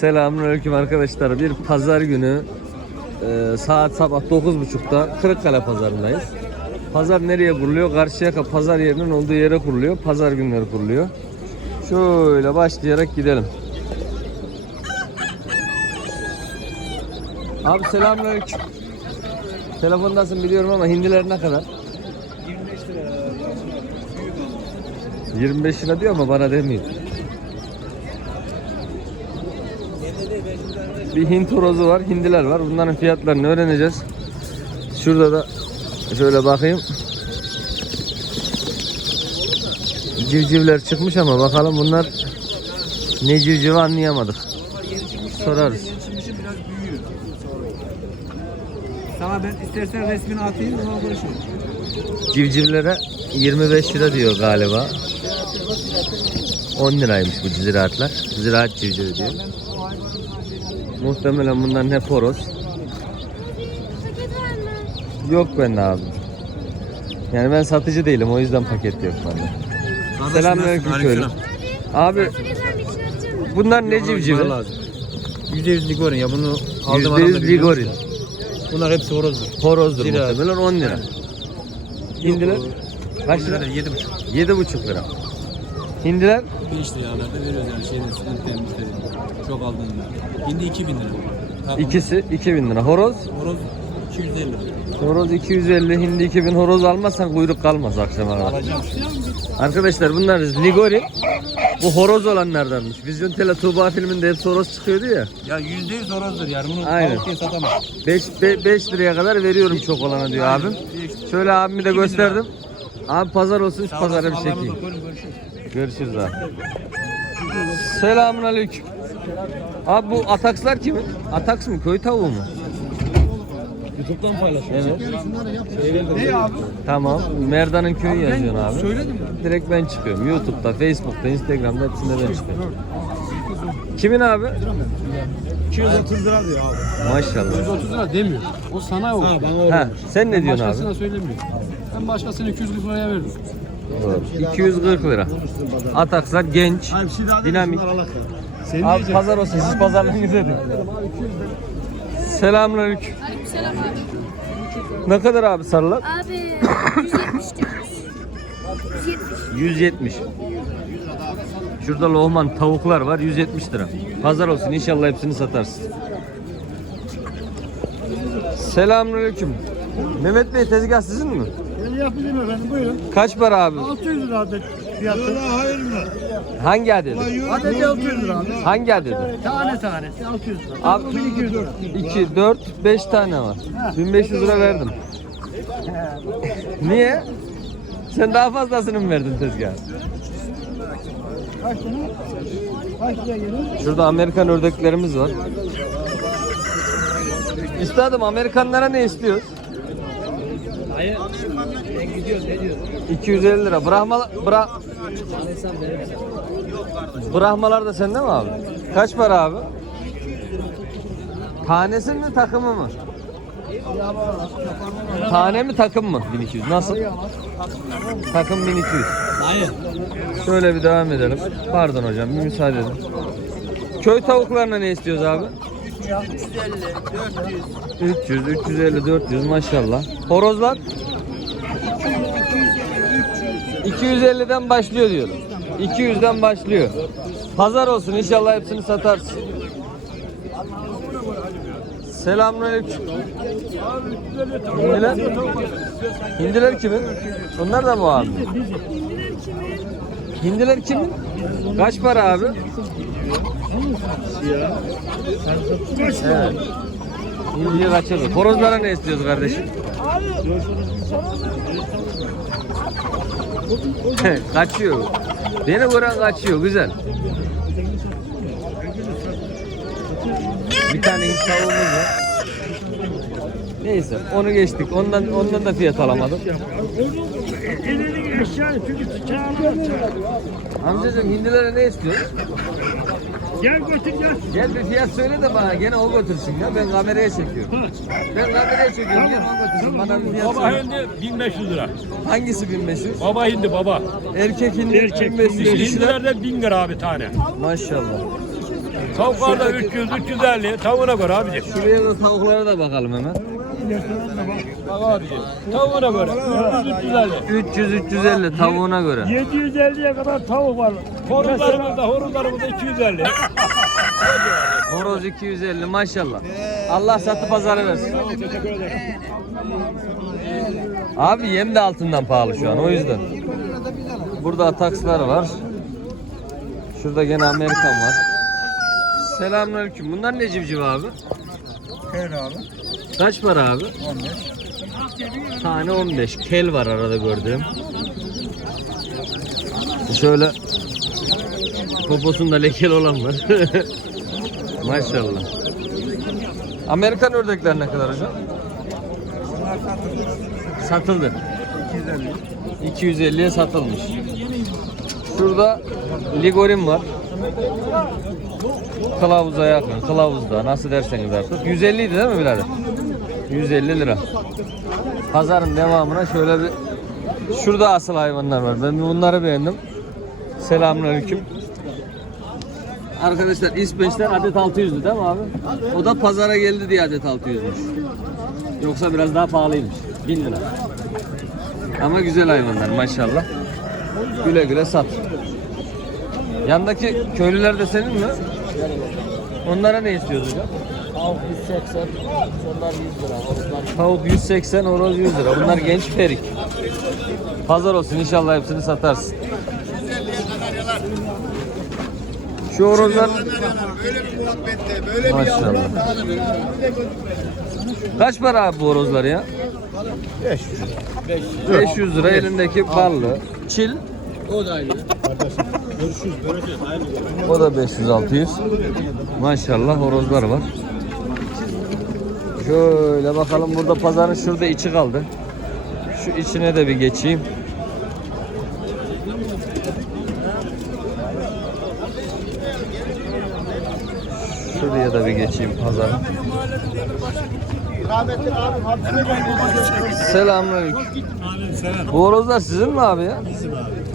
Selamünaleyküm arkadaşlar. Bir pazar günü e, saat sabah 9.30'da Kırıkkale pazarındayız. Pazar nereye kuruluyor? Karşıyaka pazar yerinin olduğu yere kuruluyor. Pazar günleri kuruluyor. Şöyle başlayarak gidelim. Abi selamünaleyküm. Telefondasın biliyorum ama hindiler ne kadar? 25 lira diyor ama bana demiyor. Bir Hint horozu var, hindiler var. Bunların fiyatlarını öğreneceğiz. Şurada da şöyle bakayım. Civcivler çıkmış ama bakalım bunlar ne civcivi anlayamadık. Sorarız. Sana ben istersen resmini atayım ona konuşalım. Civcivlere 25 lira diyor galiba. 10 liraymış bu ziraatlar. Ziraat civcivi diyor. Muhtemelen bunların hep horoz. Yok bende abi. Yani ben satıcı değilim o yüzden paket yok bende. Selamünaleyküm köylü. Abi bunlar ne civcivi? %100 ligorin ya bunu aldım %100 ligorin. Bunlar hepsi horozdur. Horozdur Ziraat. muhtemelen 10 lira. Hindiler kaç lira? 7,5. 7,5 lira. Hindiler 5 liralarda veriyoruz yani şeyden sıkıntı müşteriden. Çok aldığında. Hindi 2000 lira. Takım. ikisi 2000 lira. Horoz Horoz 250 lira. Horoz 250, hindi 2000 horoz almazsan kuyruk kalmaz akşama kadar. Alacağım. Arkadaşlar bunlar Ligori. Bu horoz olanlardanmış. Vizyon Tele Tuğba filminde hep horoz çıkıyordu ya. Ya %100 horozdur yani bunu Aynen. tavuk diye satamaz. 5 5 liraya kadar veriyorum çok olana diyor abim. Şöyle abimi de gösterdim. Abi pazar olsun şu pazara bir çekeyim. Görüşürüz. Görüşürüz abi. Selamun aleyküm. Abi bu atakslar kimin? Ataks mı? Köy tavuğu mu? YouTube'dan paylaşıyor. Evet. Ne abi? Tamam. Merdan'ın köyü yazıyorsun abi. Söyledim mi? Direkt ben çıkıyorum. YouTube'da, Facebook'ta, Instagram'da hepsinde ben çıkıyorum. Kimin abi? 230 lira diyor abi. Maşallah. 130 lira demiyor. O sana o. Ha bana Ha, sen ne diyorsun Başkasına abi? söylemiyor. Ben başkasına 240 liraya veririm. Doğru. 240 lira. Atakslar genç. Şey Dinamik. Senin Abi pazar olsun. Siz pazarlığınızı edin. Selamünaleyküm. Aleykümselam abi. Ne kadar abi sarılar? Abi 170 diyoruz. 170. 170. Şurada lohman tavuklar var 170 lira. Pazar olsun inşallah hepsini satarsın. Selamünaleyküm. Mehmet Bey tezgah sizin mi? Yapayım efendim buyurun. Kaç para abi? 600 lira adet fiyatı. Hangi adet? Adeti 600 lira abi. Hangi adet? Tane tanesi 600 lira. Abi 1200 lira. 2, 4, 5 tane var. 1500 lira verdim. Niye? Sen daha fazlasını mı verdin tezgaha? Kaç tane? Kaç lira gelir? Şurada Amerikan ördeklerimiz var. Üstadım Amerikanlara ne istiyoruz? Hayır. Ben gidiyoruz ne diyorsun? 250 lira. Brahma bra Brahmalar da sende mi abi? Kaç para abi? Tanesi mi takımı mı? Tane mi takım mı? 1200. Nasıl? Takım 1200. Hayır. Şöyle bir devam edelim. Pardon hocam bir müsaade edin. Köy tavuklarına ne istiyoruz abi? 300, 350, 400 maşallah. Horozlar? 250'den başlıyor diyorum. 200'den başlıyor. Pazar olsun inşallah hepsini satarsın. Selamünaleyküm. Hindiler? Hindiler kimin? Onlar da mı abi? Hindiler kimin? Kaç para abi? Evet. Hindiyi kaçırdık. Horozlara ne istiyoruz kardeşim? kaçıyor. Beni gören kaçıyor. Güzel. Bir tane tavuğumuz var. Neyse onu geçtik. Ondan ondan da fiyat alamadım. Elinin eşya çünkü çağırma. Amcacığım hindilere ne istiyorsun? Gel götür gel. Gel bir fiyat söyle de bana gene o götürsün ya ben kameraya çekiyorum. Ben kameraya çekiyorum gene o götürsün bana bir fiyat Baba söyle. hindi 1500 lira. Hangisi 1500? Baba hindi baba. Erkek hindi 1500 dişiler. Hindiler de 1000 lira abi tane. Maşallah. Tavuklar da 300 350 tavuğuna göre abicim. Şuraya da tavuklara da bakalım hemen. Bak abicim. Tavuğuna göre 300 350. 300-350 tavuğuna göre. 750'ye kadar tavuk var. Horuzlarımızda horuzlarımızda 250. Horoz 250 maşallah. Allah satı pazarı versin. Abi yem de altından pahalı şu an o yüzden. Burada atakslar var. Şurada gene Amerikan var. Selamünaleyküm. Bunlar ne civciv abi? Kaç para abi? 15. Tane 15. Kel var arada gördüğüm. Şöyle poposunda lekeli olan var. Maşallah. Amerikan ördekler ne kadar hocam? Satıldı. 250. 250'ye satılmış. Şurada ligorin var. Kılavuza yakın, kılavuzda nasıl derseniz artık. 150 idi değil mi birader? 150 lira. Pazarın devamına şöyle bir Şurada asıl hayvanlar var. Ben bunları beğendim. Selamünaleyküm. Arkadaşlar İsveç'ten adet 600'dü değil mi abi? O da pazara geldi diye adet 600'müş. Yoksa biraz daha pahalıymış. 1000 lira. Ama güzel hayvanlar maşallah. Güle güle sat. Yandaki köylüler de senin mi? Onlara ne istiyoruz hocam? Tavuk 180, onlar 100 lira. Tavuk 180, horoz 100 lira. Bunlar genç perik. Pazar olsun inşallah hepsini satarsın. Şu horozlar Maşallah. Kaç para abi bu horozlar ya? 500. 500 lira elindeki ballı. Çil. O da aynı. O da 500 600. Maşallah horozlar var. Şöyle bakalım burada pazarın şurada içi kaldı. Şu içine de bir geçeyim. Şuraya da bir geçeyim pazarın. Selamünaleyküm. Bu horozlar sizin mi abi ya?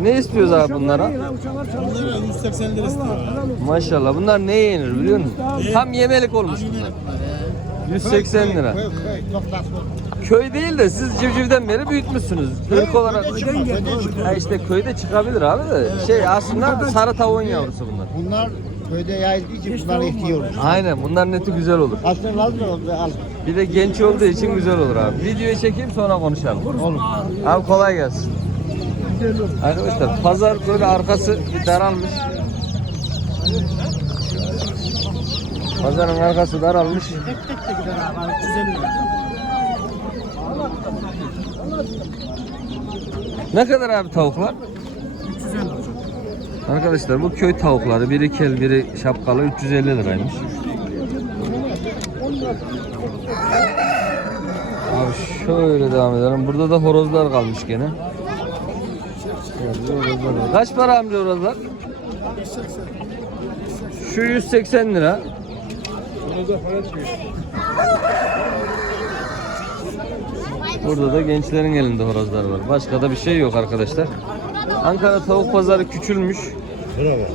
Ne istiyoruz abi bunlara? 180 lira istiyor. Maşallah bunlar ne yenir biliyor musun? Tam yemelik olmuş bunlar. 180 lira. Köy değil de siz civcivden beri büyütmüşsünüz. Köy olarak. Ha işte köyde çıkabilir abi de. Şey aslında sarı tavuğun yavrusu bunlar. Bunlar köyde yayıldığı için bunları ekliyoruz. Aynen bunlar neti güzel olur. Aslında lazım al. Bir de genç olduğu için güzel olur abi. Videoyu çekeyim sonra konuşalım. Olur. Abi kolay gelsin. Arkadaşlar pazar böyle arkası daralmış. Pazarın arkası daralmış. Ne kadar abi tavuklar? Arkadaşlar bu köy tavukları biri kel biri şapkalı 350 liraymış. Abi şöyle devam edelim. Burada da horozlar kalmış gene. Kaç para amca horozlar? Şu 180 lira. Burada da gençlerin elinde horozlar var. Başka da bir şey yok arkadaşlar. Ankara tavuk pazarı küçülmüş.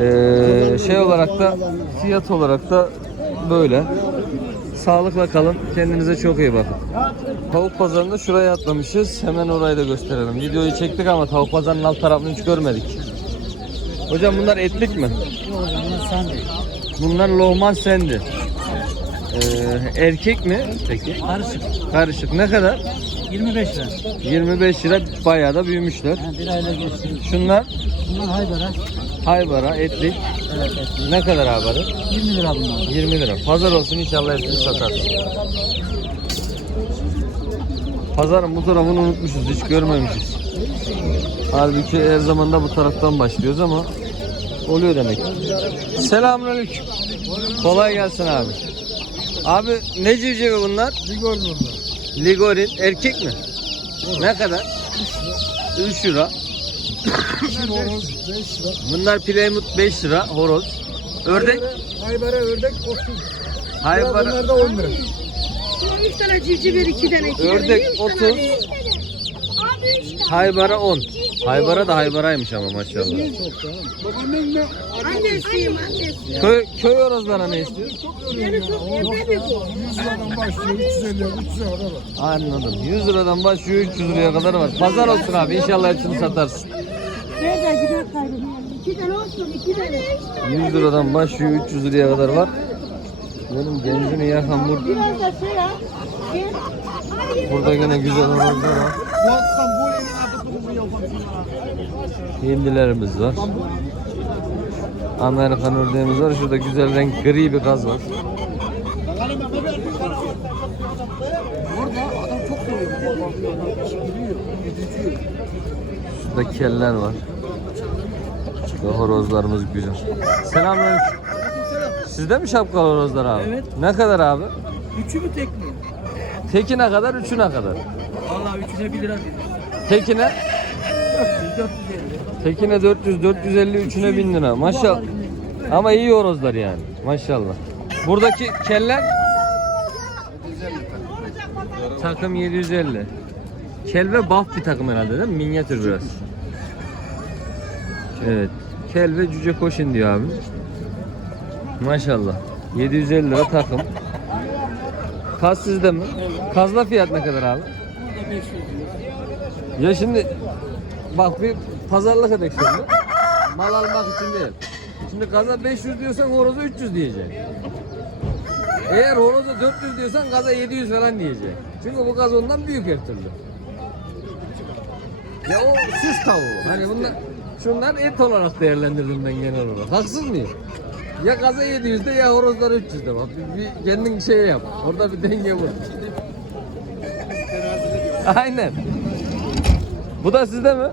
Ee, şey olarak da fiyat olarak da böyle. Sağlıkla kalın. Kendinize çok iyi bakın. Tavuk pazarında şuraya atlamışız. Hemen orayı da gösterelim. Videoyu çektik ama tavuk pazarının alt tarafını hiç görmedik. Hocam bunlar etlik mi? Bunlar lohman sendi. Ee, erkek mi peki? Karışık. Karışık. Ne kadar? 25 lira. 25 lira bayağı da büyümüşler. Ha, bir ayla geçti. Şunlar Bunlar haydara. Haybara, etlik. Evet, evet. Ne kadar abi? 20 lira bunlar. 20 lira. Pazar olsun inşallah hepsini satarsın. Pazarın bu tarafını unutmuşuz. Hiç görmemişiz. Halbuki her zaman da bu taraftan başlıyoruz ama oluyor demek. Selamünaleyküm. Kolay gelsin abi. Abi ne civcivi bunlar? Ligor bunlar. Ligorin. Erkek mi? Ne kadar? 3 lira. Bunlar Plymouth 5 lira horoz. Ördek? Haybara ördek 30. Haybara. Bunlar da 10 lira. 3 tane civciv ver 2 tane 2 Ördek 30, Abi 3 tane. haybara 10. Civciv Haybara da haybaraymış ama maşallah. Annesiyim annesi. Köy, köy horozlara ne istiyorsun? Beni çok evde bu. 100 liradan başlıyor 350 300 lira var. Anladım. 100 liradan başlıyor 300 liraya kadar var. Pazar olsun abi inşallah hepsini satarsın. Nerede gider kaybım? İki tane olsun, iki tane. 100 liradan başlıyor 300 liraya kadar var. Benim gencini yakan burada. Biraz da şey ya. Gel. Burada gene güzel horozlar var. Hindilerimiz var. Amerikan ördeğimiz var. Şurada güzel renk gri bir gaz var. Şurada keller var. Şurada horozlarımız güzel. Selamünaleyküm. Sizde mi şapkalı horozlar abi? Evet. Ne kadar abi? Üçü mü tek mi? Tekine kadar, üçüne kadar. Vallahi üçüne 1 lira dedi. Tekine 400 450. Tekine 400, 450, üçüne 1000 lira. Maşallah. Ama iyi horozlar yani. Maşallah. Buradaki keller takım 750. Kel ve buff bir takım herhalde değil mi? Minyatür biraz. Evet. Kel ve cüce koşun diyor abi. Maşallah. 750 lira takım. Kaz sizde mi? Kazla fiyat ne kadar abi? Burada 500 diyor. Ya şimdi bak bir pazarlık edek şimdi. Mal almak için değil. Şimdi gaza 500 diyorsan horoza 300 diyecek. Eğer horoza 400 diyorsan gaza 700 falan diyecek. Çünkü bu gaz ondan büyük her türlü. Ya o süs tavuğu. Hani bunlar şunlar et olarak değerlendirdim ben genel olarak. Haksız mıyım? Ya gaza 700'de ya horozlar 300'de bak. Bir, bir kendin şey yap. Orada bir denge bul. Aynen. Bu da sizde mi?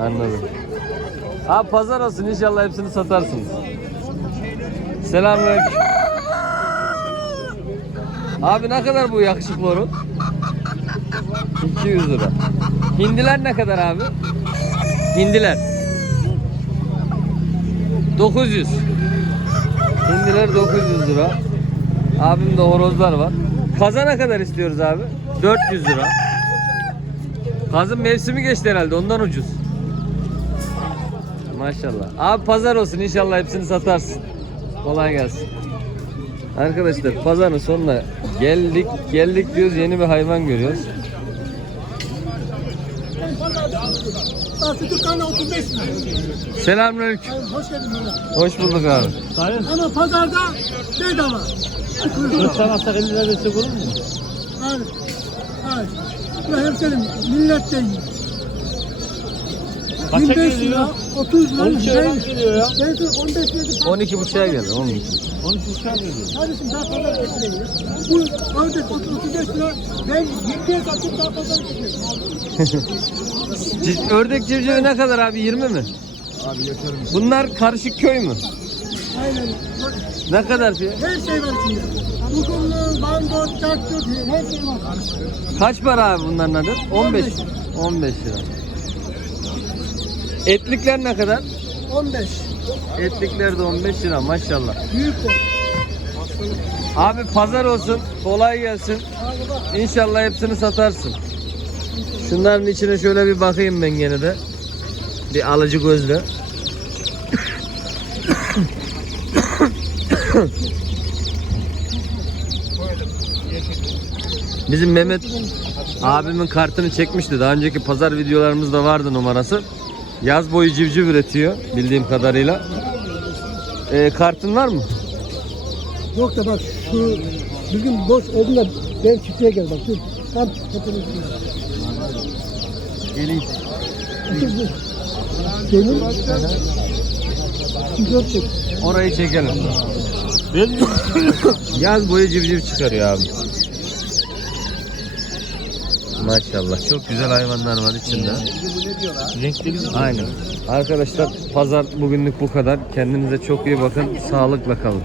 Anladım. Abi pazar olsun inşallah hepsini satarsınız. Selamünaleyküm. Abi ne kadar bu yakışıklı horun? 200 lira. Hindiler ne kadar abi? Hindiler. 900. Hindiler 900 lira. Abimde horozlar var. Kaza ne kadar istiyoruz abi? 400 lira. Kazın mevsimi geçti herhalde ondan ucuz. Maşallah. Abi pazar olsun inşallah hepsini satarsın. Kolay gelsin. Arkadaşlar pazarın sonuna geldik geldik diyoruz yeni bir hayvan görüyoruz. Dükkanı 35 lira. Selamünaleyküm. Hoş geldin baba. Hoş bulduk abi. Ama pazarda bedava. Sen alsak 50 lira versek olur mu? Hayır. Hayır. Bu hemşerim millet de. Kaça 25 geliyor? lira, 30 lira. 13 lira Ben, geliyor ya. ben sana 15 lira 12 buçuğa geldi 12. 13 uçağı geliyor. Kardeşim daha fazla getiriyor. Bu ördek 35 lira. Ben 20'ye satıp daha fazla getiriyorum. Ciz- Ördek civcivi ne kadar abi 20 mi? Bunlar karışık köy mü? Aynen. Ne kadar fiyat? Her şey var içinde. Bukullu, bando, çarçur, her şey var. Kaç para abi bunların adı? 15. 15 lira. Etlikler ne kadar? 15. Etlikler de 15 lira maşallah. Büyük o. Abi pazar olsun. Kolay gelsin. İnşallah hepsini satarsın. Şunların içine şöyle bir bakayım ben gene de. Bir alıcı gözle. Bizim Mehmet abimin kartını çekmişti. Daha önceki pazar videolarımızda vardı numarası. Yaz boyu civciv üretiyor bildiğim kadarıyla. Ee, kartın var mı? Yok da bak şu bugün boş olduğunda ben çiftliğe gel bak. Dur. Tam. Dur. Benim. Dört çek. Orayı çekelim. Yaz boyu civciv çıkarıyor abi. Maşallah çok güzel hayvanlar var içinde. Aynen. Arkadaşlar pazar bugünlük bu kadar. Kendinize çok iyi bakın. Sağlıkla kalın.